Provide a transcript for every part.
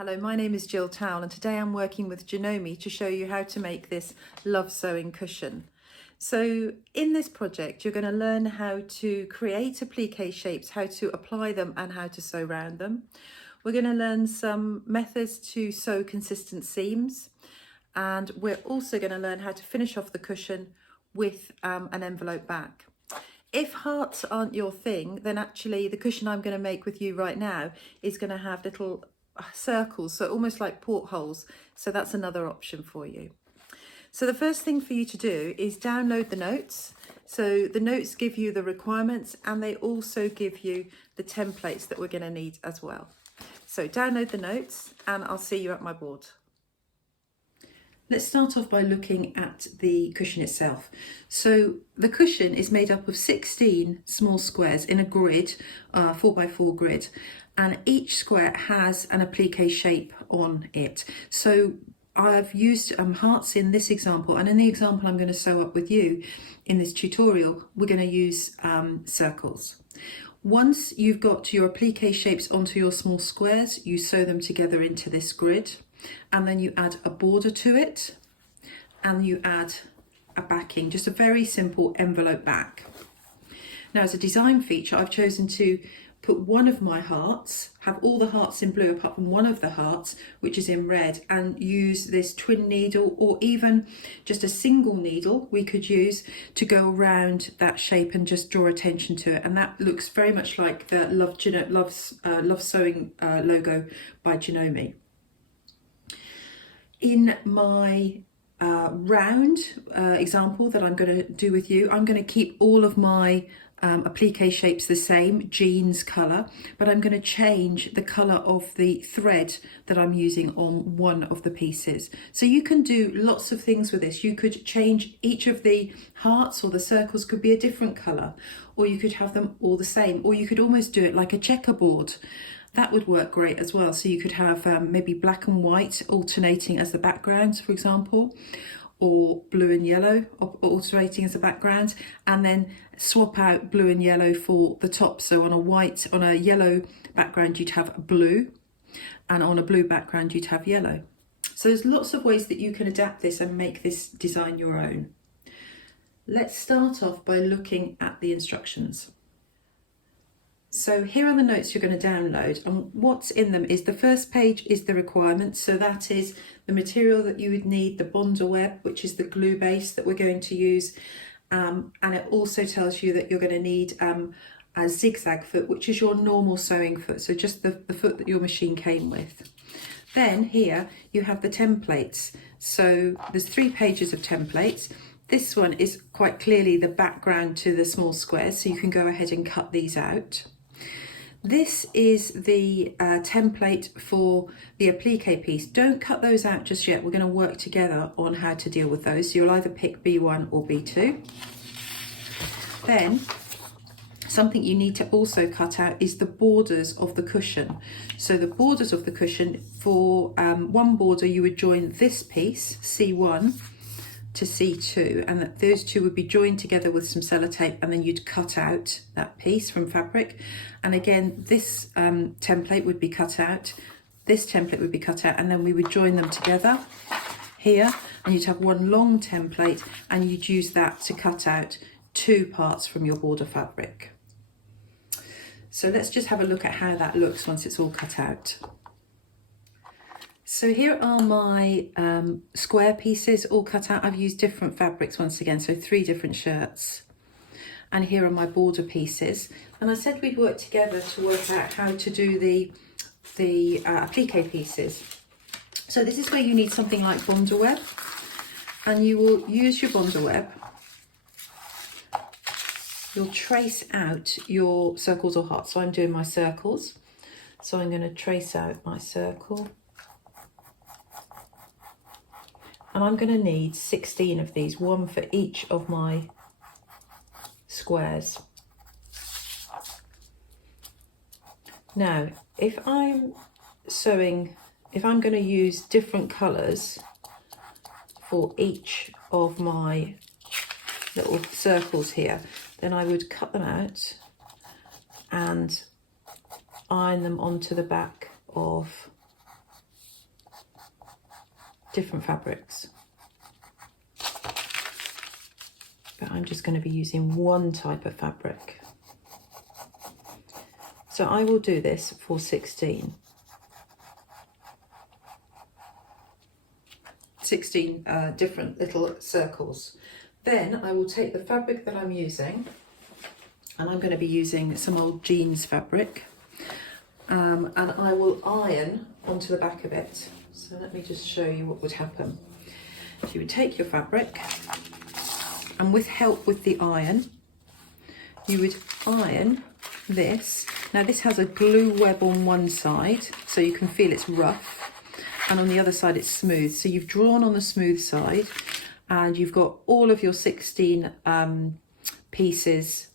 Hello, my name is Jill Towle and today I'm working with Janome to show you how to make this love sewing cushion. So in this project you're going to learn how to create applique shapes, how to apply them and how to sew around them. We're going to learn some methods to sew consistent seams, and we're also going to learn how to finish off the cushion with an envelope back. If hearts aren't your thing, then actually the cushion I'm going to make with you right now is going to have little circles, so almost like portholes, so that's another option for you. So the first thing for you to do is download the notes. So the notes give you the requirements and they also give you the templates that we're going to need as well. So download the notes and I'll see you at my board. Let's start off by looking at the cushion itself. So the cushion is made up of 16 small squares in a grid, 4x4 grid, and each square has an applique shape on it. So I've used hearts in this example, and in the example I'm going to sew up with you in this tutorial, we're going to use circles. Once you've got your applique shapes onto your small squares, you sew them together into this grid, and then you add a border to it, and you add a backing, just a very simple envelope back. Now, as a design feature, I've chosen to put one of my hearts, have all the hearts in blue apart from one of the hearts, which is in red, and use this twin needle or even just a single needle we could use to go around that shape and just draw attention to it. And that looks very much like the Love Sewing logo by Janome. In my round example that I'm going to do with you, I'm going to keep all of my applique shapes the same, jeans colour, but I'm going to change the colour of the thread that I'm using on one of the pieces. So you can do lots of things with this. You could change each of the hearts, or the circles could be a different colour, or you could have them all the same, or you could almost do it like a checkerboard. That would work great as well. So you could have maybe black and white alternating as the background, for example, or blue and yellow alternating as a background, and then swap out blue and yellow for the top. So on a yellow background you'd have blue, and on a blue background you'd have yellow. So there's lots of ways that you can adapt this and make this design your own. Let's start off by looking at the instructions. So here are the notes you're going to download, and what's in them is the first page is the requirements. So that is the material that you would need, the Bonder web, which is the glue base that we're going to use, and it also tells you that you're going to need a zigzag foot, which is your normal sewing foot, so just the foot that your machine came with. Then here you have the templates. So there's 3 pages of templates. This one is quite clearly the background to the small squares, so you can go ahead and cut these out. This is the template for the applique piece. Don't cut those out just yet. We're going to work together on how to deal with those. So you'll either pick B1 or B2. Then something you need to also cut out is the borders of the cushion. So the borders of the cushion, for one border you would join this piece, C1, to C2, and that those two would be joined together with some sellotape, and then you'd cut out that piece from fabric. And again, this template would be cut out, this template would be cut out, and then we would join them together here, and you'd have one long template, and you'd use that to cut out 2 parts from your border fabric. So let's just have a look at how that looks once it's all cut out. So here are my square pieces all cut out. I've used different fabrics once again, so 3 different shirts. And here are my border pieces. And I said we'd work together to work out how to do the applique pieces. So this is where you need something like Bonder web, and you will use your Bonder web. You'll trace out your circles or hearts. So I'm doing my circles. So I'm going to trace out my circle. And I'm going to need 16 of these, 1 for each of my squares. Now, if I'm going to use different colours for each of my little circles here, then I would cut them out and iron them onto the back of different fabrics. But I'm just going to be using one type of fabric. So I will do this for 16 different little circles. Then I will take the fabric that I'm using, and I'm going to be using some old jeans fabric, and I will iron onto the back of it. So let me just show you what would happen. So you would take your fabric, and with help with the iron, you would iron this. Now this has a glue web on one side, so you can feel it's rough, and on the other side it's smooth. So you've drawn on the smooth side, and you've got all of your 16 pieces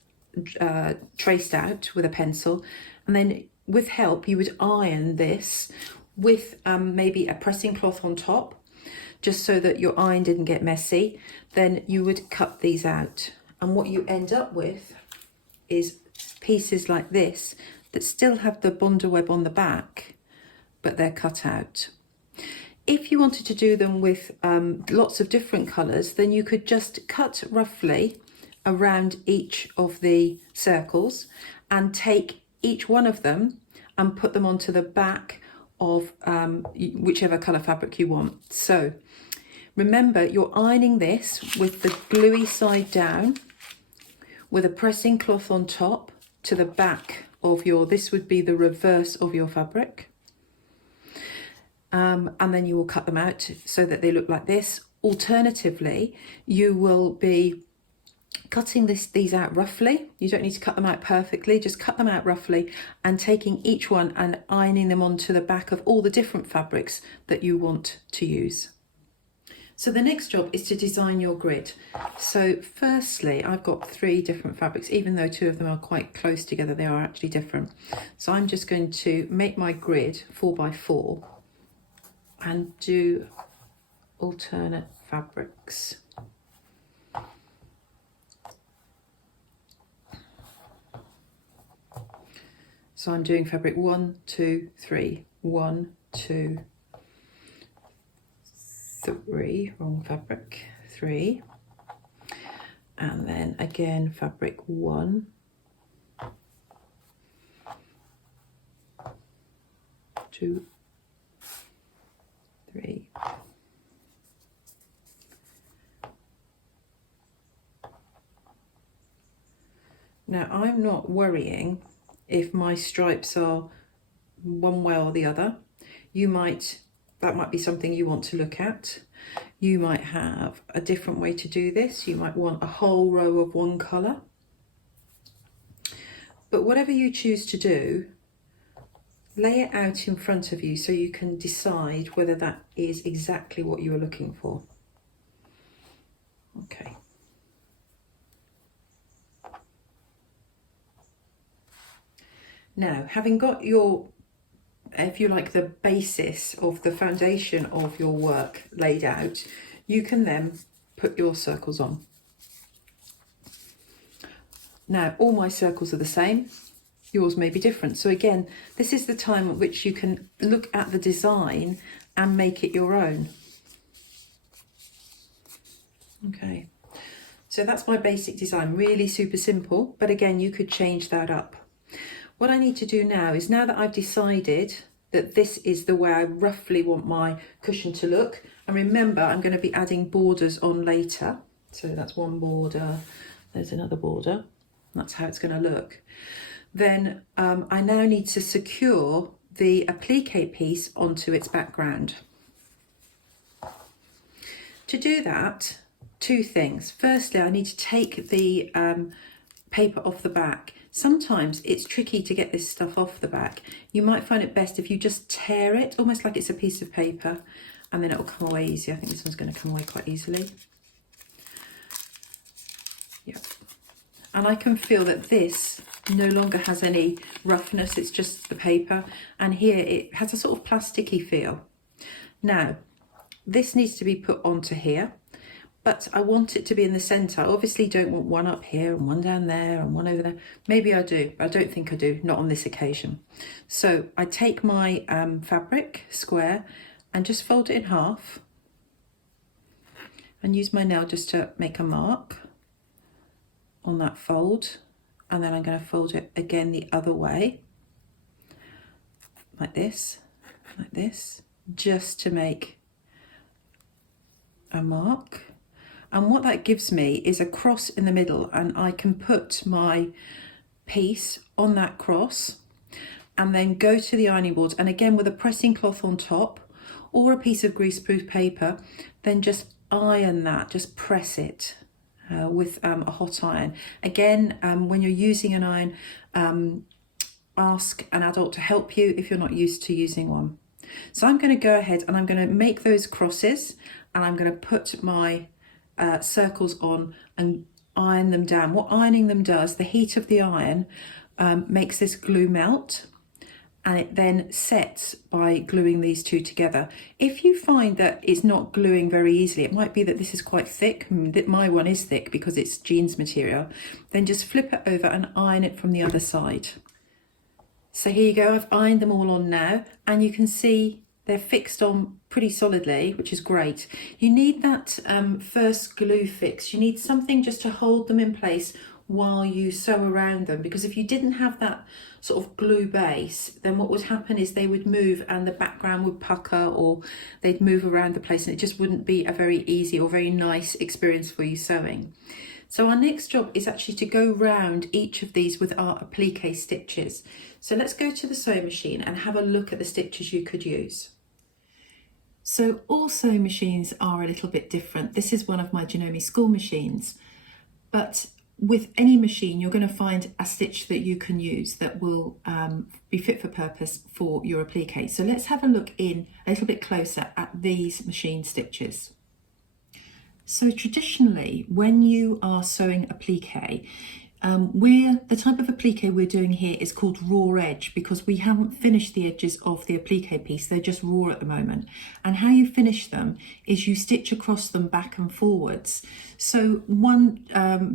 traced out with a pencil, and then with help you would iron this with maybe a pressing cloth on top, just so that your iron didn't get messy. Then you would cut these out, and what you end up with is pieces like this that still have the bonder web on the back, but they're cut out. If you wanted to do them with lots of different colours, then you could just cut roughly around each of the circles and take each one of them and put them onto the back of whichever colour fabric you want. So remember, you're ironing this with the gluey side down, with a pressing cloth on top to the back of your, this would be the reverse of your fabric. And then you will cut them out so that they look like this. Alternatively, you will be cutting these out roughly. You don't need to cut them out perfectly, just cut them out roughly, and taking each one and ironing them onto the back of all the different fabrics that you want to use. So the next job is to design your grid. So firstly, I've got 3 different fabrics. Even though 2 of them are quite close together, they are actually different. So I'm just going to make my grid 4x4 and do alternate fabrics. So I'm doing fabric 1, 2, 3, 1, 2, 3, wrong fabric, 3, and then again fabric 1, 2, 3, now I'm not worrying if my stripes are one way or the other. That might be something you want to look at. You might have a different way to do this. You might want a whole row of one colour. But whatever you choose to do, lay it out in front of you so you can decide whether that is exactly what you are looking for. Okay. Now, having got your, if you like, the basis of the foundation of your work laid out, you can then put your circles on. Now, all my circles are the same. Yours may be different. So again, this is the time at which you can look at the design and make it your own. Okay, so that's my basic design, really super simple, but again, you could change that up. What I need to do now is, now that I've decided that this is the way I roughly want my cushion to look, and remember, I'm going to be adding borders on later. So that's one border, there's another border, that's how it's going to look. Then I now need to secure the applique piece onto its background. To do that, 2 things. Firstly, I need to take the paper off the back. Sometimes it's tricky to get this stuff off the back. You might find it best if you just tear it, almost like it's a piece of paper, and then it will come away easy. I think this one's going to come away quite easily. Yep. And I can feel that this no longer has any roughness, it's just the paper. And here it has a sort of plasticky feel. Now, this needs to be put onto here, but I want it to be in the centre. I obviously don't want one up here and one down there and one over there. Maybe I do, but I don't think I do, not on this occasion. So I take my fabric square and just fold it in half and use my nail just to make a mark on that fold, and then I'm going to fold it again the other way, like this, just to make a mark. And what that gives me is a cross in the middle, and I can put my piece on that cross and then go to the ironing board, and again with a pressing cloth on top or a piece of greaseproof paper, then just iron that, just press it with a hot iron. Again, when you're using an iron, ask an adult to help you if you're not used to using one. So I'm going to go ahead and I'm going to make those crosses, and I'm going to put my circles on and iron them down. What ironing them does, the heat of the iron makes this glue melt, and it then sets by gluing these two together. If you find that it's not gluing very easily, it might be that this is quite thick, my one is thick because it's jeans material, then just flip it over and iron it from the other side. So here you go, I've ironed them all on now, and you can see they're fixed on pretty solidly, which is great. You need that first glue fix. You need something just to hold them in place while you sew around them, because if you didn't have that sort of glue base, then what would happen is they would move and the background would pucker, or they'd move around the place, and it just wouldn't be a very easy or very nice experience for you sewing. So our next job is actually to go round each of these with our applique stitches. So let's go to the sewing machine and have a look at the stitches you could use. So all sewing machines are a little bit different. This is one of my Janome school machines, but with any machine you're going to find a stitch that you can use that will be fit for purpose for your applique. So let's have a look in a little bit closer at these machine stitches. So traditionally, when you are sewing applique, the type of applique we're doing here is called raw edge, because we haven't finished the edges of the applique piece, they're just raw at the moment. And how you finish them is you stitch across them back and forwards. So one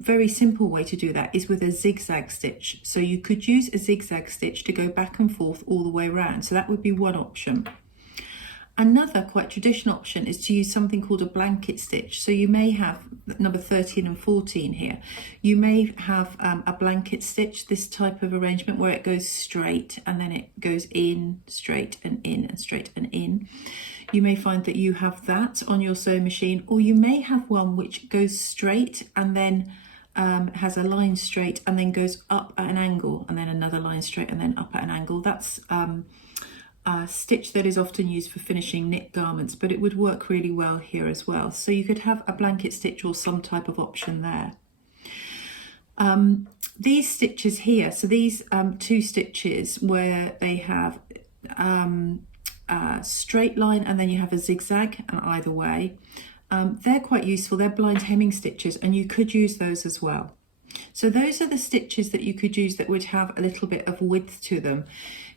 very simple way to do that is with a zigzag stitch. So you could use a zigzag stitch to go back and forth all the way around. So that would be one option. Another quite traditional option is to use something called a blanket stitch. So you may have number 13 and 14 here. You may have a blanket stitch, this type of arrangement where it goes straight and then it goes in, straight and in and straight and in. You may find that you have that on your sewing machine, or you may have one which goes straight and then has a line straight and then goes up at an angle, and then another line straight and then up at an angle. That's a stitch that is often used for finishing knit garments, but it would work really well here as well. So you could have a blanket stitch or some type of option there. These stitches here, so these two stitches where they have a straight line and then you have a zigzag either way, they're quite useful. They're blind hemming stitches, and you could use those as well. So those are the stitches that you could use that would have a little bit of width to them.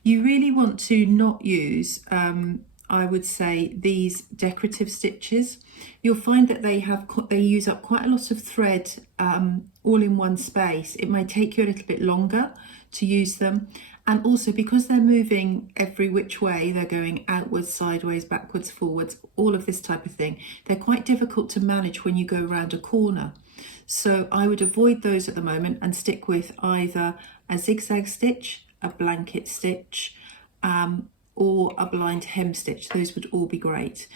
You really want to not use, I would say, these decorative stitches. You'll find that they use up quite a lot of thread all in one space. It may take you a little bit longer to use them. And also because they're moving every which way, they're going outwards, sideways, backwards, forwards, all of this type of thing. They're quite difficult to manage when you go around a corner. So I would avoid those at the moment and stick with either a zigzag stitch, a blanket stitch, or a blind hem stitch. Those would all be great.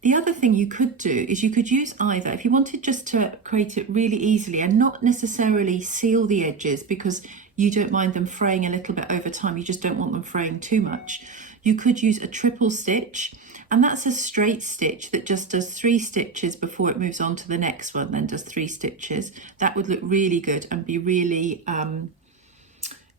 The other thing you could do is you could use either, if you wanted just to create it really easily and not necessarily seal the edges because you don't mind them fraying a little bit over time, you just don't want them fraying too much, you could use a triple stitch, and that's a straight stitch that just does 3 stitches before it moves on to the next one, then does 3 stitches. That would look really good and be really,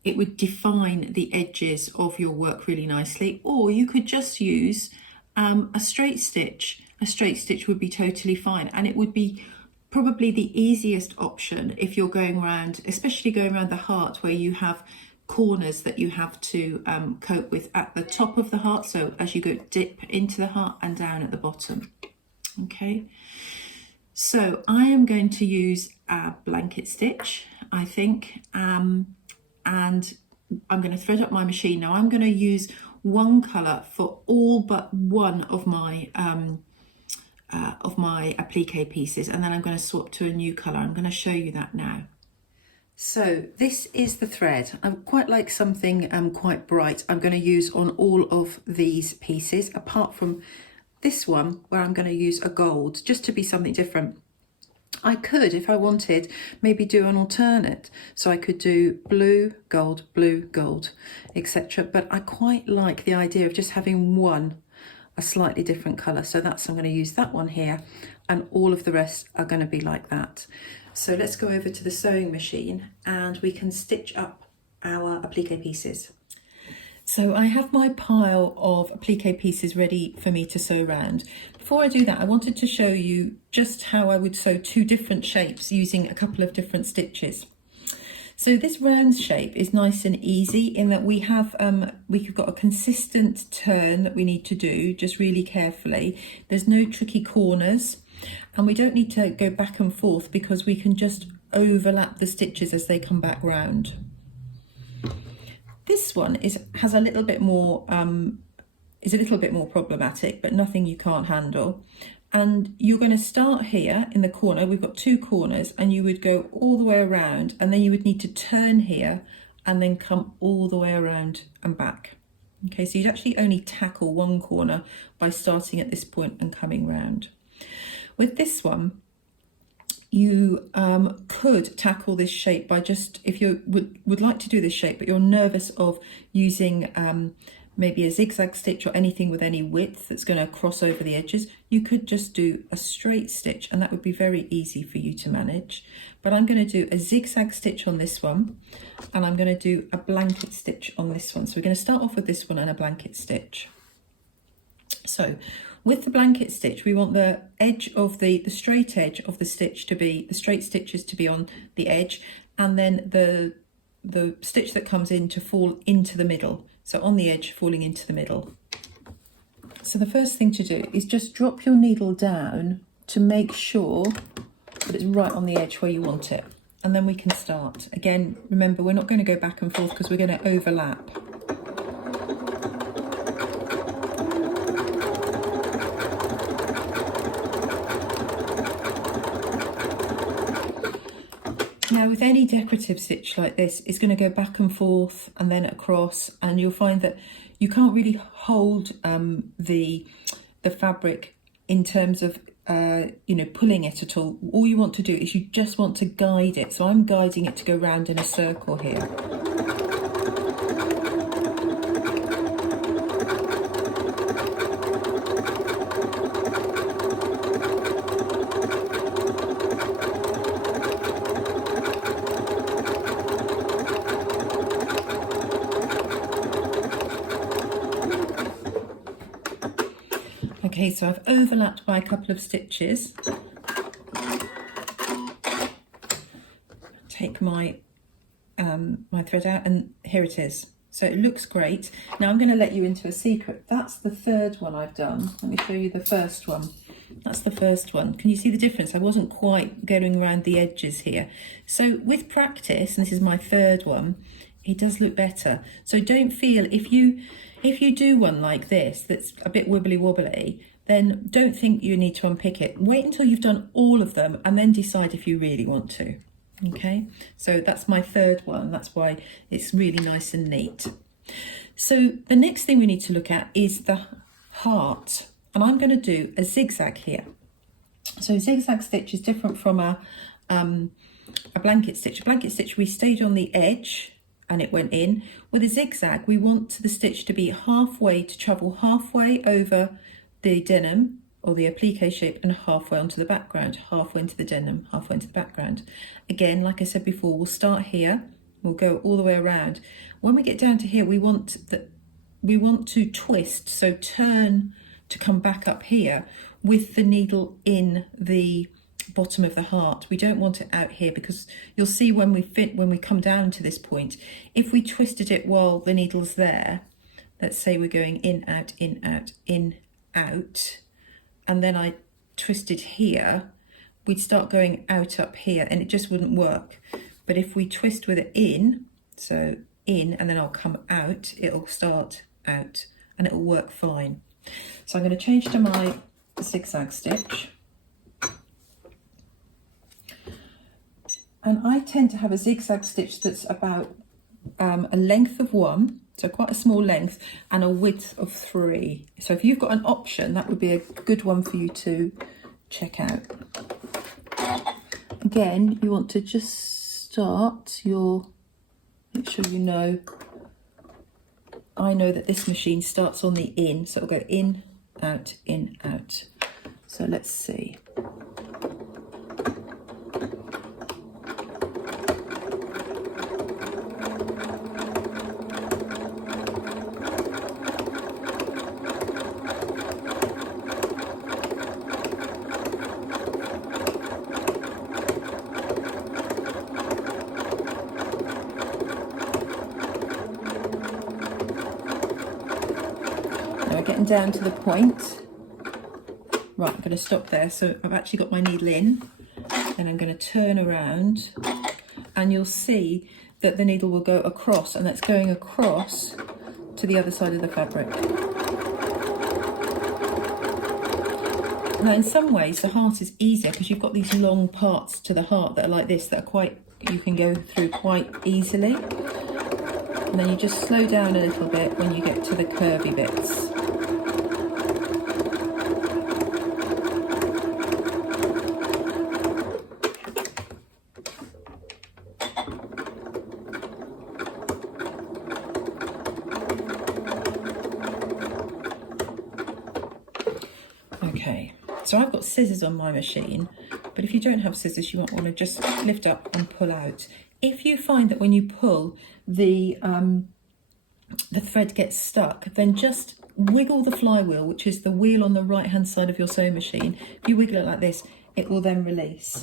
it would define the edges of your work really nicely. Or you could just use a straight stitch. A straight stitch would be totally fine, and it would be probably the easiest option if you're going around, especially going around the heart where you have corners that you have to cope with at the top of the heart, so as you go dip into the heart and down at the bottom. Okay, so I am going to use a blanket stitch, I think, and I'm going to thread up my machine. Now I'm going to use one colour for all but one of my my applique pieces, and then I'm going to swap to a new colour. I'm going to show you that now. So this is the thread. I quite like something quite bright. I'm going to use on all of these pieces, apart from this one where I'm going to use a gold, just to be something different. I could, if I wanted, maybe do an alternate. So I could do blue, gold, etc. But I quite like the idea of just having a slightly different colour. So I'm going to use that one here, and all of the rest are going to be like that. So let's go over to the sewing machine and we can stitch up our applique pieces. So I have my pile of applique pieces ready for me to sew around. Before I do that, I wanted to show you just how I would sew two different shapes using a couple of different stitches. So this round shape is nice and easy in that we've got a consistent turn that we need to do just really carefully. There's no tricky corners, and we don't need to go back and forth because we can just overlap the stitches as they come back round. This one has a little bit more problematic, but nothing you can't handle. And you're going to start here in the corner. We've got two corners, and you would go all the way around, and then you would need to turn here and then come all the way around and back. Okay, so you'd actually only tackle one corner by starting at this point and coming round. With this one, you could tackle this shape by just, if you would like to do this shape, but you're nervous of using maybe a zigzag stitch or anything with any width that's going to cross over the edges, you could just do a straight stitch, and that would be very easy for you to manage. But I'm going to do a zigzag stitch on this one, and I'm going to do a blanket stitch on this one. So we're going to start off with this one and a blanket stitch. So with the blanket stitch, we want the edge of the straight edge of the stitch to be, the straight stitches to be on the edge, and then the stitch that comes in to fall into the middle. So on the edge, falling into the middle. So the first thing to do is just drop your needle down to make sure that it's right on the edge where you want it. And then we can start. Again, remember, we're not going to go back and forth because we're going to overlap. Now with any decorative stitch like this, it's going to go back and forth and then across, and you'll find that you can't really hold the fabric in terms of pulling it at all. All you want to do is you just want to guide it. So I'm guiding it to go round in a circle here. Okay, so I've overlapped by a couple of stitches. Take my my thread out, and here it is. So it looks great. Now I'm going to let you into a secret. That's the third one I've done. Let me show you the first one. That's the first one. Can you see the difference? I wasn't quite going around the edges here. So with practice, and this is my third one, it does look better. So don't feel, if you do one like this that's a bit wibbly wobbly, then don't think you need to unpick it. Wait until you've done all of them and then decide if you really want to. Okay, so that's my third one. That's why it's really nice and neat. So the next thing we need to look at is the heart, and I'm going to do a zigzag here. So zigzag stitch is different from a blanket stitch. A blanket stitch, we stayed on the edge and it went in. With a zigzag, we want the stitch to be halfway, to travel halfway over the denim or the applique shape and halfway onto the background, halfway into the denim, halfway into the background. Again, like I said before, we'll start here, we'll go all the way around. When we get down to here, we want to twist, so turn to come back up here with the needle in the bottom of the heart. We don't want it out here, because you'll see when we come down to this point, if we twisted it while the needle's there, let's say we're going in, out, in, out, in, out, and then I twisted here, we'd start going out up here and it just wouldn't work. But if we twist with it in, so in, and then I'll come out, it'll start out and it'll work fine. So I'm going to change to my zigzag stitch. And I tend to have a zigzag stitch that's about a length of 1, so quite a small length, and a width of 3. So if you've got an option, that would be a good one for you to check out. Again, you want to just start your, make sure you know, I know that this machine starts on the in, so it'll go in, out, in, out. So let's see. Getting down to the point. Right, I'm going to stop there. So I've actually got my needle in, and I'm going to turn around, and you'll see that the needle will go across, and that's going across to the other side of the fabric. Now in some ways the heart is easier because you've got these long parts to the heart that are like this, that are quite, you can go through quite easily. And then you just slow down a little bit when you get to the curvy bits. Okay, so I've got scissors on my machine, but if you don't have scissors, you might want to just lift up and pull out. If you find that when you pull, the thread gets stuck, then just wiggle the flywheel, which is the wheel on the right hand side of your sewing machine. If you wiggle it like this, it will then release.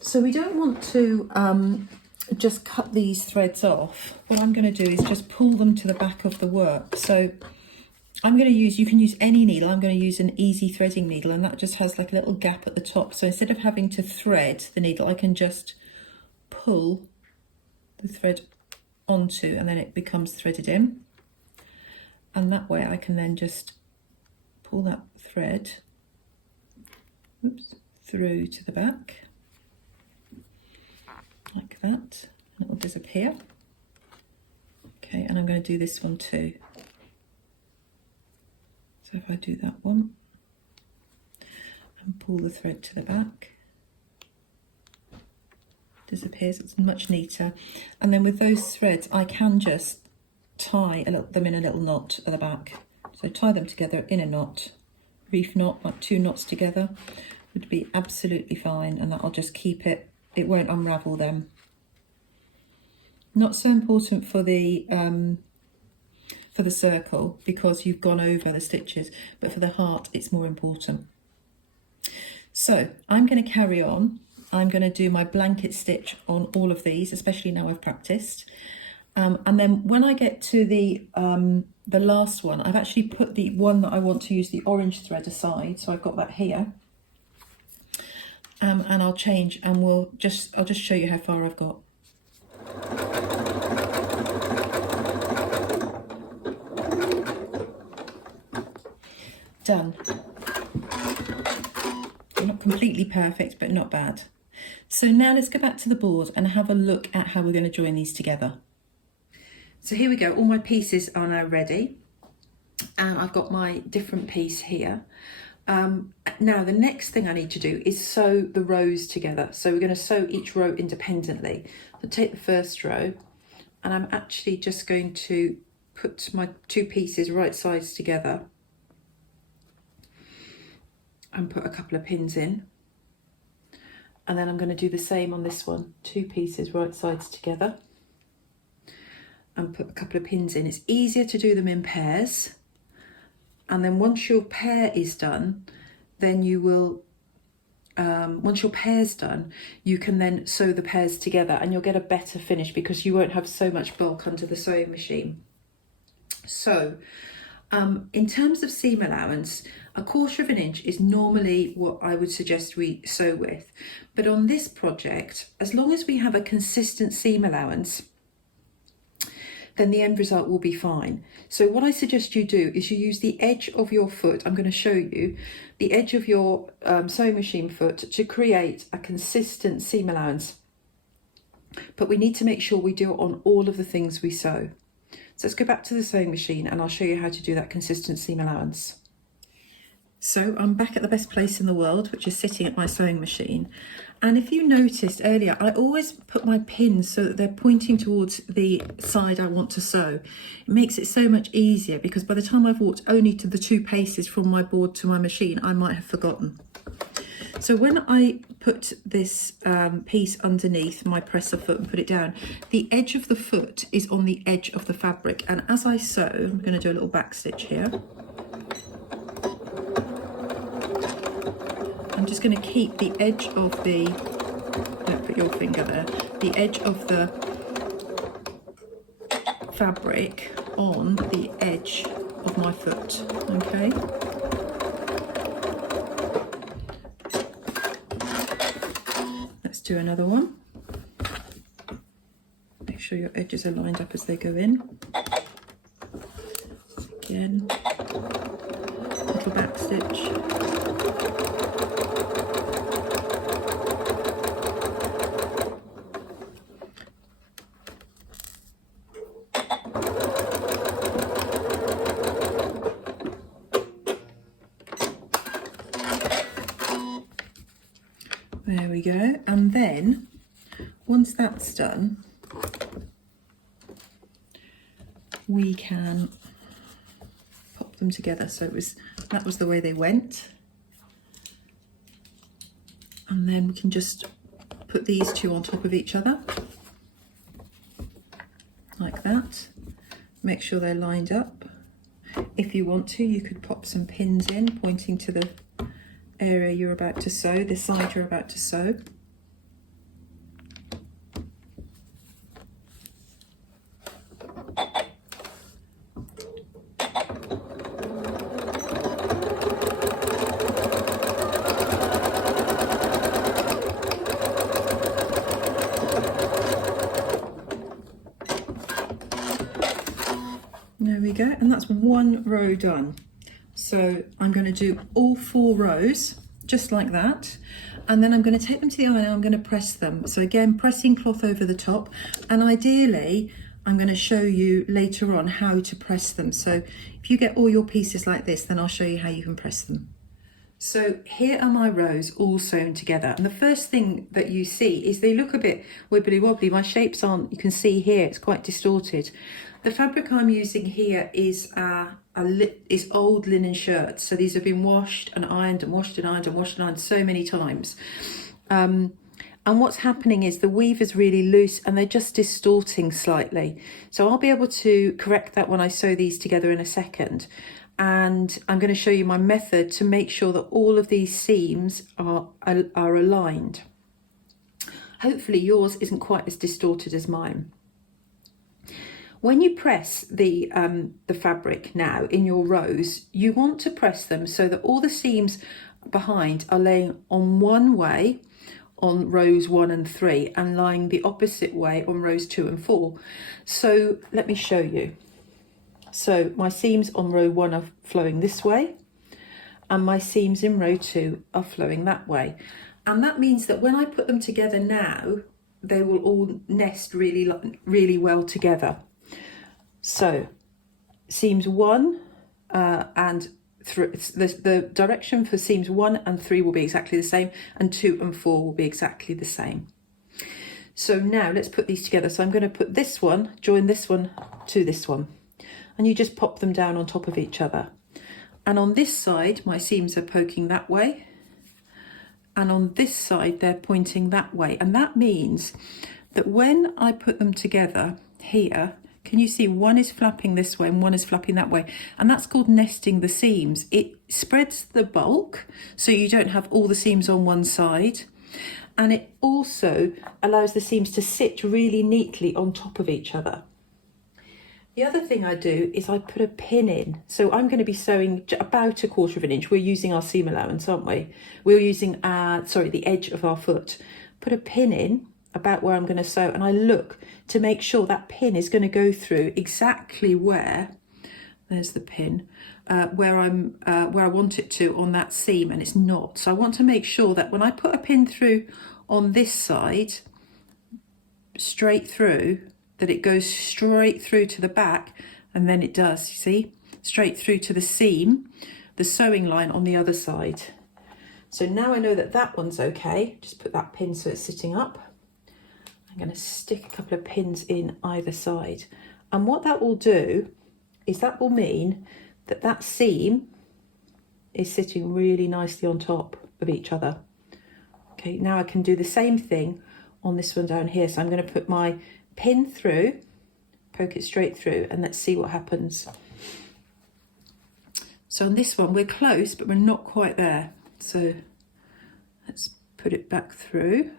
So we don't want to just cut these threads off. What I'm going to do is just pull them to the back of the work. So I'm going to use, you can use any needle, I'm going to use an easy threading needle, and that just has like a little gap at the top. So instead of having to thread the needle, I can just pull the thread onto, and then it becomes threaded in. And that way I can then just pull that thread, oops, through to the back, like that, and it will disappear. Okay, and I'm going to do this one too. So if I do that one and pull the thread to the back, disappears, it's much neater. And then with those threads I can just tie them in a little knot at the back. So tie them together in a knot, reef knot, like 2 knots together would be absolutely fine, and that'll just keep it, it won't unravel them. Not so important for the circle because you've gone over the stitches, but for the heart it's more important. So I'm going to carry on. I'm going to do my blanket stitch on all of these, especially now I've practiced. And then when I get to the last one, I've actually put the one that I want to use the orange thread aside. So I've got that here. And I'll change, and I'll just show you how far I've got. Done. Not completely perfect, but not bad. So now let's go back to the board and have a look at how we're going to join these together. So here we go, all my pieces are now ready, and I've got my different piece here. Now the next thing I need to do is sew the rows together. So we're going to sew each row independently. So take the first row, and I'm actually just going to put my 2 pieces right sides together and put a couple of pins in. And then I'm going to do the same on this one, 2 pieces right sides together and put a couple of pins in. It's easier to do them in pairs. And then once your pair is done, then you will, once your pair's done, you can then sew the pairs together, and you'll get a better finish because you won't have so much bulk under the sewing machine. So in terms of seam allowance, 1/4 inch is normally what I would suggest we sew with. But on this project, as long as we have a consistent seam allowance, then the end result will be fine. So what I suggest you do is you use the edge of your foot. I'm going to show you the edge of your sewing machine foot to create a consistent seam allowance. But we need to make sure we do it on all of the things we sew. So let's go back to the sewing machine and I'll show you how to do that consistent seam allowance. So I'm back at the best place in the world, which is sitting at my sewing machine. And if you noticed earlier, I always put my pins so that they're pointing towards the side I want to sew. It makes it so much easier because by the time I've walked only to the 2 paces from my board to my machine, I might have forgotten. So when I put this piece underneath my presser foot and put it down, the edge of the foot is on the edge of the fabric. And as I sew, I'm going to do a little back stitch here. I'm just going to keep the edge of the, don't put your finger there, the edge of the fabric on the edge of my foot, okay? Let's do another one. Make sure your edges are lined up as they go in. Again, little back stitch. There we go, and then once that's done, we can pop them together. So that was the way they went, and then we can just put these 2 on top of each other like that. Make sure they're lined up. If you want to, you could pop some pins in pointing to the area you're about to sew, the side you're about to sew. There we go, and that's 1 row done. So I'm going to do all 4 rows just like that, and then I'm going to take them to the iron and I'm going to press them. So again, pressing cloth over the top, and ideally I'm going to show you later on how to press them. So if you get all your pieces like this, then I'll show you how you can press them. So here are my rows all sewn together, and the first thing that you see is they look a bit wibbly wobbly. My shapes aren't, you can see here, it's quite distorted. The fabric I'm using here is old linen shirts. So these have been washed and ironed and washed and ironed and washed and ironed so many times. And what's happening is the weave is really loose and they're just distorting slightly. So I'll be able to correct that when I sew these together in a second. And I'm going to show you my method to make sure that all of these seams are aligned. Hopefully yours isn't quite as distorted as mine. When you press the fabric now in your rows, you want to press them so that all the seams behind are laying on one way on rows 1 and 3 and lying the opposite way on rows 2 and 4. So let me show you. So my seams on row 1 are flowing this way and my seams in row 2 are flowing that way. And that means that when I put them together now, they will all nest really well together. So seams 1 and 3, the direction for seams 1 and 3 will be exactly the same, and 2 and 4 will be exactly the same. So now let's put these together. So I'm going to put this one, join this one to this one, and you just pop them down on top of each other. And on this side, my seams are poking that way, and on this side, they're pointing that way. And that means that when I put them together here, can you see one is flapping this way and one is flapping that way? And that's called nesting the seams. It spreads the bulk so you don't have all the seams on one side. And it also allows the seams to sit really neatly on top of each other. The other thing I do is I put a pin in. So I'm going to be sewing about 1/4 of an inch. We're using our seam allowance, aren't we? We're using the edge of our foot. Put a pin in about where I'm going to sew, and I look to make sure that pin is going to go through exactly where, there's the pin, where I want it to on that seam, and it's not. So I want to make sure that when I put a pin through on this side, straight through, that it goes straight through to the back, and then it does, you see, straight through to the seam, the sewing line on the other side. So now I know that that one's okay. Just put that pin so it's sitting up. I'm going to stick a couple of pins in either side, and what that will do is that will mean that that seam is sitting really nicely on top of each other. Okay, now I can do the same thing on this one down here. So I'm going to put my pin through, poke it straight through, and let's see what happens. So on this one we're close, but we're not quite there. So let's put it back through.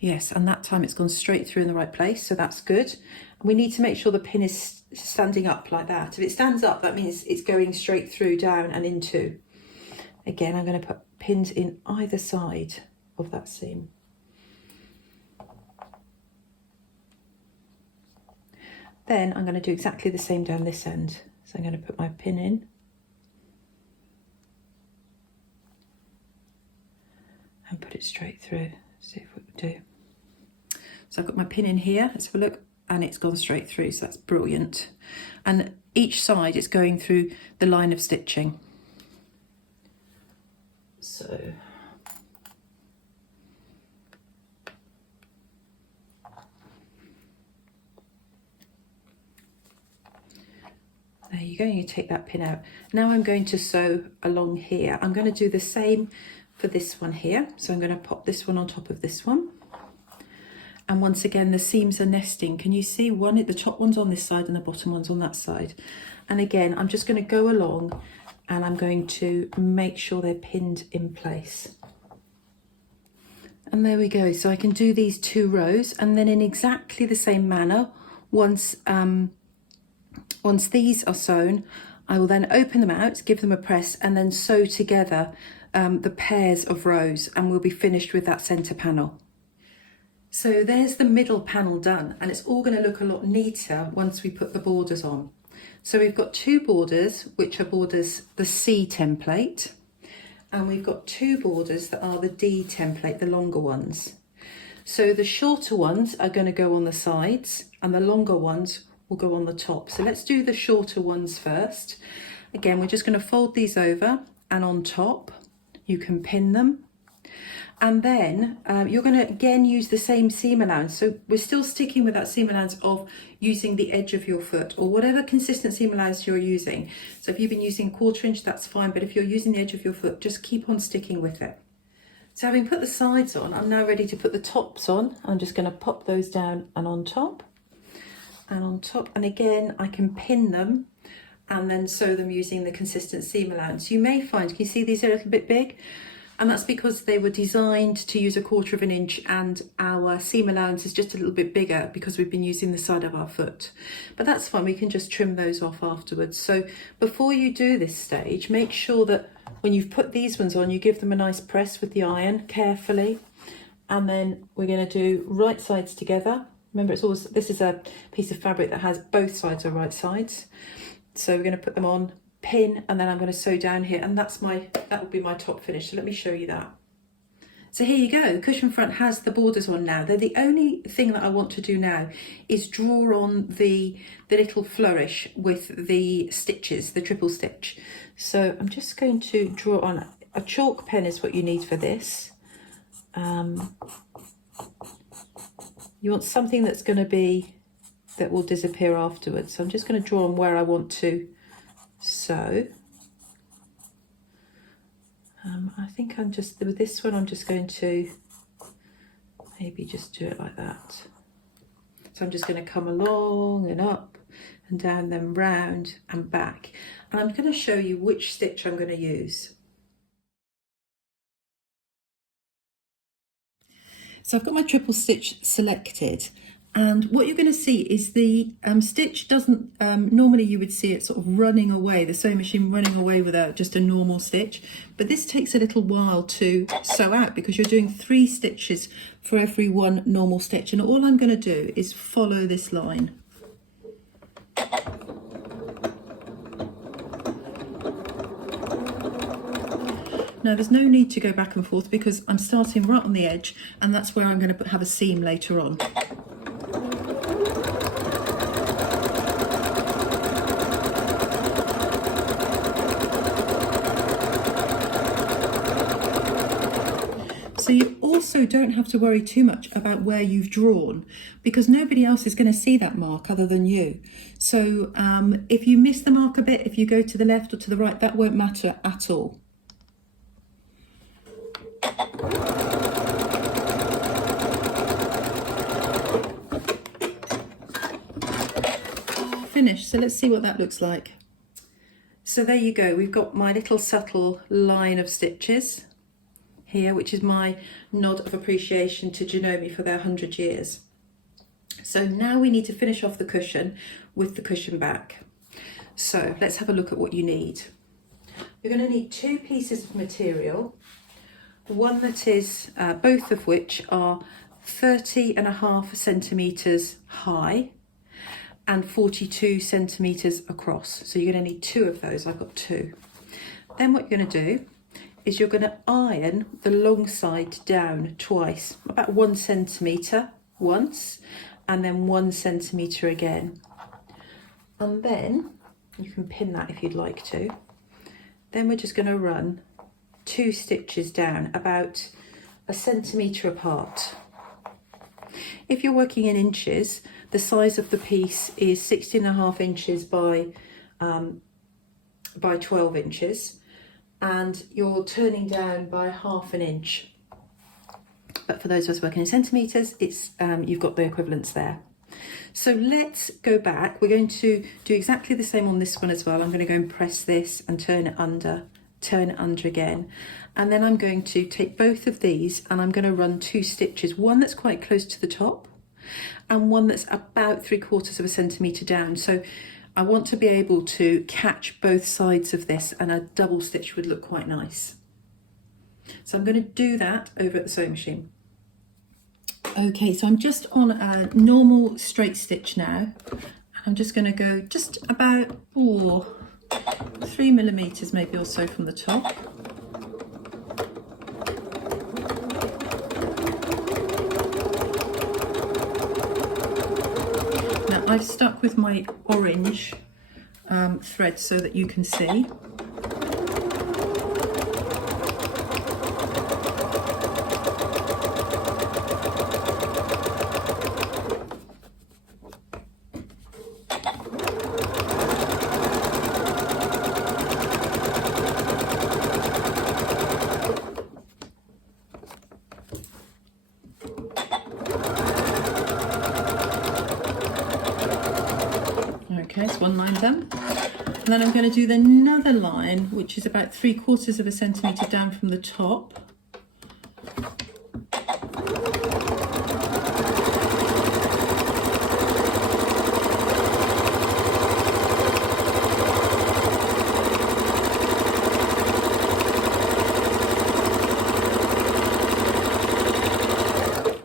Yes, and that time it's gone straight through in the right place, so that's good. We need to make sure the pin is standing up like that. If it stands up, that means it's going straight through, down and into. Again, I'm going to put pins in either side of that seam. Then I'm going to do exactly the same down this end. So I'm going to put my pin in. And put it straight through. See if we can do. So I've got my pin in here, let's have a look, and it's gone straight through, so that's brilliant. And each side is going through the line of stitching. So there you go, you take that pin out. Now I'm going to sew along here. I'm going to do the same for this one here. So I'm going to pop this one on top of this one. And once again, the seams are nesting. Can you see one? The top one's on this side and the bottom one's on that side. And again, I'm just going to go along and I'm going to make sure they're pinned in place. And there we go. So I can do these 2 rows, and then in exactly the same manner, once these are sewn, I will then open them out, give them a press, and then sew together the pairs of rows, and we'll be finished with that center panel. So there's the middle panel done, and it's all going to look a lot neater once we put the borders on. So we've got 2 borders, which are borders the C template, and we've got 2 borders that are the D template, the longer ones. So the shorter ones are going to go on the sides, and the longer ones will go on the top. So let's do the shorter ones first. Again, we're just going to fold these over, and on top you can pin them. And then you're going to again use the same seam allowance. So we're still sticking with that seam allowance of using the edge of your foot, or whatever consistent seam allowance you're using. So if you've been using 1/4 inch, that's fine, but if you're using the edge of your foot, just keep on sticking with it. So having put the sides on, I'm now ready to put the tops on. I'm just going to pop those down and on top, and again I can pin them and then sew them using the consistent seam allowance. You may find, can you see these are a little bit big? And that's because they were designed to use 1/4 inch, and our seam allowance is just a little bit bigger because we've been using the side of our foot. But that's fine, we can just trim those off afterwards. So before you do this stage, make sure that when you've put these ones on, you give them a nice press with the iron carefully. And then we're going to do right sides together. Remember, it's always, this is a piece of fabric that has both sides are right sides. So we're going to put them on, pin, and then I'm going to sew down here, and that will be my top finish. So let me show you that. So here you go, the cushion front has the borders on now. They're the only thing that I want to do now is draw on the little flourish with the stitches, the triple stitch. So I'm just going to draw on, a chalk pen is what you need for this. You want something that's going to be, that will disappear afterwards. So I'm just going to draw on where I want to sew. I think I'm just, with this one, I'm just going to maybe just do it like that. So I'm just going to come along and up and down, then round and back. And I'm going to show you which stitch I'm going to use. So I've got my triple stitch selected, And what you're going to see is the stitch doesn't, normally you would see it sort of running away, the sewing machine running away without just a normal stitch. But this takes a little while to sew out because you're doing 3 stitches for every 1 normal stitch. And all I'm going to do is follow this line. Now there's no need to go back and forth because I'm starting right on the edge, and that's where I'm going to have a seam later on. So you also don't have to worry too much about where you've drawn because nobody else is going to see that mark other than you. So if you miss the mark a bit, if you go to the left or to the right, that won't matter at all. Finished, so let's see what that looks like. So there you go, we've got my little subtle line of stitches here, which is my nod of appreciation to Janome for their 100 years. So now we need to finish off the cushion with the cushion back. So let's have a look at what you need. You're going to need 2 pieces of material, one that is, both of which are 30.5 centimetres high and 42 centimetres across. So you're going to need 2 of those. I've got 2. Then what you're going to do is you're going to iron the long side down twice, about 1 centimetre once and then 1 centimetre again. And then you can pin that if you'd like to. Then we're just going to run 2 stitches down about 1 centimetre apart. If you're working in inches, the size of the piece is 16.5 inches by 12 inches. And you're turning down by 1/2 inch. But for those of us working in centimetres, it's you've got the equivalents there. So let's go back. We're going to do exactly the same on this one as well. I'm going to go and press this and turn it under again. And then I'm going to take both of these and I'm going to run 2 stitches, one that's quite close to the top and one that's about 3/4 centimetre down. So I want to be able to catch both sides of this, and a double stitch would look quite nice. So I'm going to do that over at the sewing machine. Okay, so I'm just on a normal straight stitch now. I'm just going to go just about 3 millimetres maybe or so from the top. I've stuck with my orange thread so that you can see. Okay, so one line done. And then I'm going to do another line, which is about 3/4 centimetre down from the top.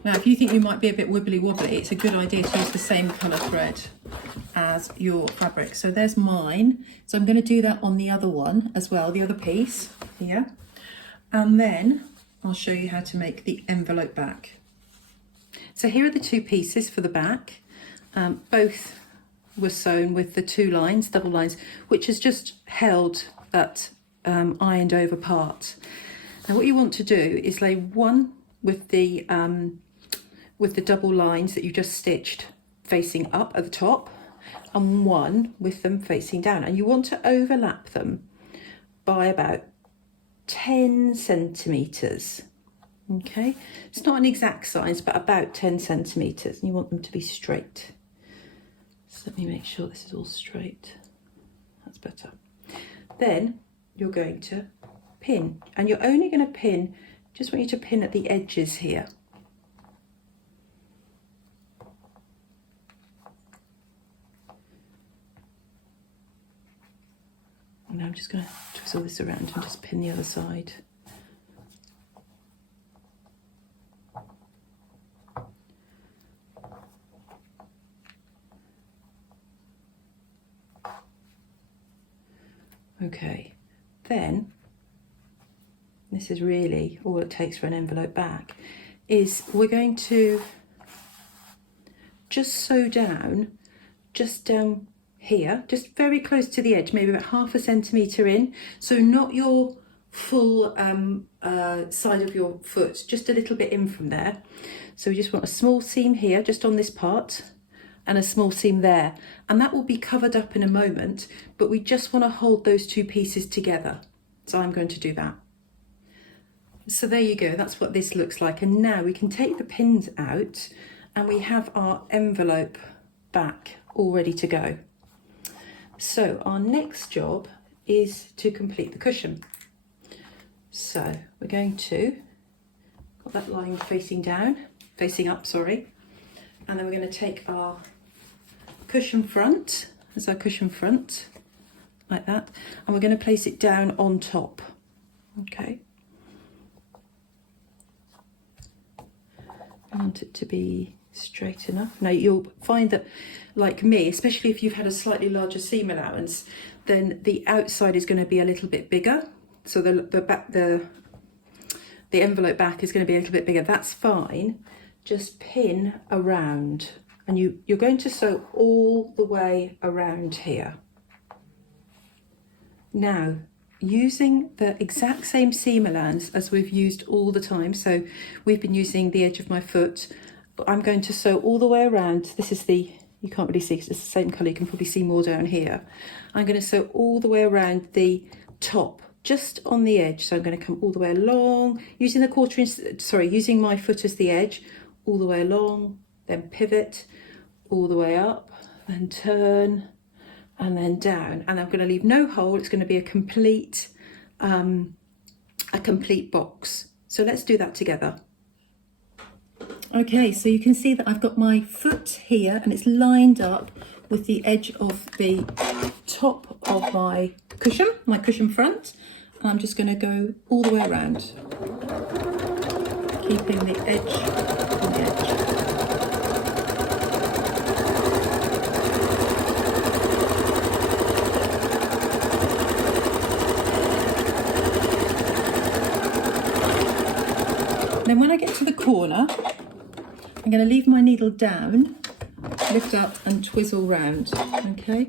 Now, if you think you might be a bit wibbly wobbly, it's a good idea to use the same colour thread as your fabric. So there's mine. So I'm going to do that on the other one as well, the other piece here. And then I'll show you how to make the envelope back. So here are the 2 pieces for the back. Both were sewn with the 2 lines, double lines, which has just held that ironed over part. Now what you want to do is lay one with the double lines that you just stitched facing up at the top, and one with them facing down, and you want to overlap them by about 10 centimetres. Okay, it's not an exact size, but about 10 centimetres, and you want them to be straight. So let me make sure this is all straight. That's better. Then you're going to pin, and you're only going to pin, just want you to pin at the edges here. And now I'm just going to twist all this around and just pin the other side. Okay, then this is really all it takes for an envelope back, is we're going to just sew down, just down here, just very close to the edge, maybe about 1/2 centimetre in, so not your full side of your foot, just a little bit in from there. So we just want a small seam here, just on this part, and a small seam there, and that will be covered up in a moment, but we just want to hold those two pieces together. So I'm going to do that. So there you go, that's what this looks like. And now we can take the pins out and we have our envelope back all ready to go. So our next job is to complete the cushion. So we're going to, got that line facing up, sorry. And then we're going to take our cushion front, that's our cushion front, like that. And we're going to place it down on top, okay. I want it to be straight enough. Now you'll find that, like me, especially if you've had a slightly larger seam allowance, then the outside is going to be a little bit bigger. So the envelope back is going to be a little bit bigger. That's fine. Just pin around, and you're going to sew all the way around here. Now, using the exact same seam allowance as we've used all the time, so we've been using the edge of my foot, but I'm going to sew all the way around. This is you can't really see because it's the same colour, you can probably see more down here. I'm going to sew all the way around the top, just on the edge. So I'm going to come all the way along, using using my foot as the edge, all the way along, then pivot, all the way up, then turn, and then down. And I'm going to leave no hole. It's going to be a complete box. So let's do that together. Okay, so you can see that I've got my foot here and it's lined up with the edge of the top of my cushion front. And I'm just going to go all the way around, keeping the edge on the edge. Then when I get to the corner, I'm going to leave my needle down, lift up and twizzle round, okay?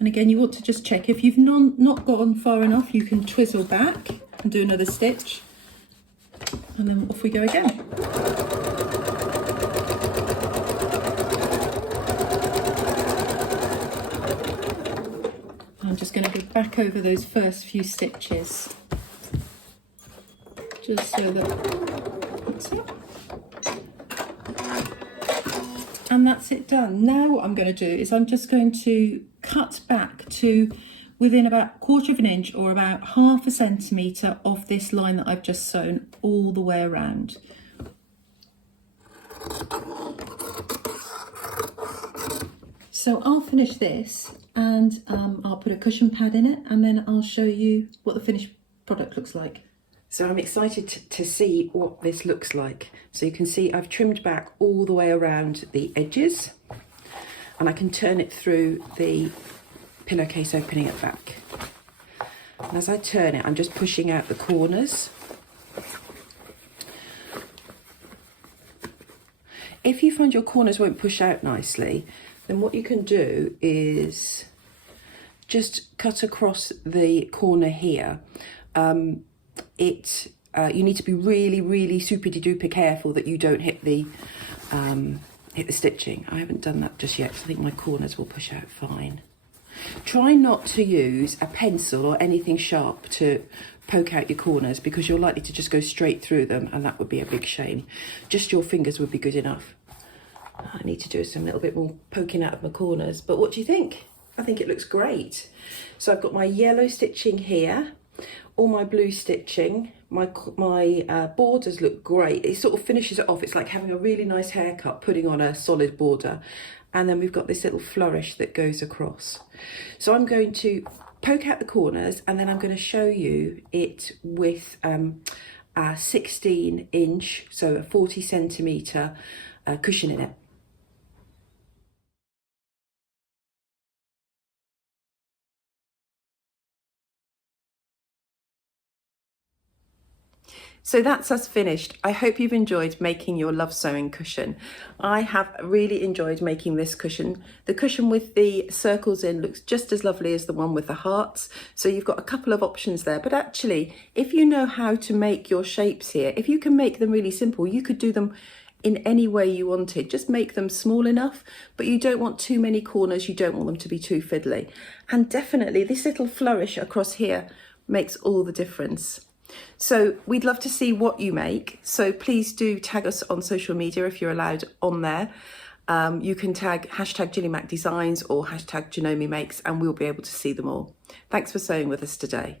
And again, you want to just check. If you've not gone far enough, you can twizzle back and do another stitch. And then off we go again. I'm just going to go back over those first few stitches, just so that that's it. And that's it done. Now what I'm going to do is I'm just going to cut back to within about 1/4 of an inch or about 1/2 centimetre of this line that I've just sewn all the way around. So I'll finish this and I'll put a cushion pad in it, and then I'll show you what the finished product looks like. So I'm excited to see what this looks like. So you can see I've trimmed back all the way around the edges, and I can turn it through the pillowcase opening at the back. And as I turn it, I'm just pushing out the corners. If you find your corners won't push out nicely, then what you can do is just cut across the corner here. You need to be really super duper careful that you don't hit the stitching. I haven't done that just yet, so I think my corners will push out fine. Try not to use a pencil or anything sharp to poke out your corners, because you're likely to just go straight through them, and that would be a big shame. Just your fingers would be good enough. I need to do some little bit more poking out of my corners, but what do you think? I think it looks great. So I've got my yellow stitching here, all my blue stitching, my borders look great. It sort of finishes it off. It's like having a really nice haircut, putting on a solid border. And then we've got this little flourish that goes across. So I'm going to poke out the corners, and then I'm going to show you it with a 16-inch, so a 40 centimetre cushion in it. So that's us finished. I hope you've enjoyed making your love sewing cushion. I have really enjoyed making this cushion. The cushion with the circles in looks just as lovely as the one with the hearts. So you've got a couple of options there, but actually, if you know how to make your shapes here, if you can make them really simple, you could do them in any way you wanted. Just make them small enough, but you don't want too many corners. You don't want them to be too fiddly. And definitely this little flourish across here makes all the difference. So we'd love to see what you make. So please do tag us on social media if you're allowed on there. You can tag hashtag GillyMac Designs or hashtag Janome Makes, and we'll be able to see them all. Thanks for sewing with us today.